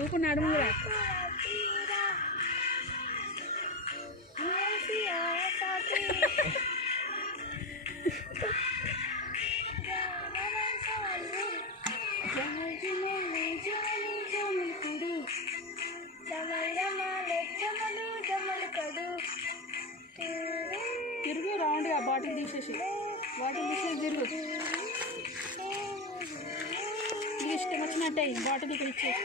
ఊపు నడుమురా తిరుగు రౌండ్గా బాటిల్ తీసేసి తిరుగు ఇష్టం వచ్చినట్టే బాటిల్ ఇక్కడ ఇచ్చేసి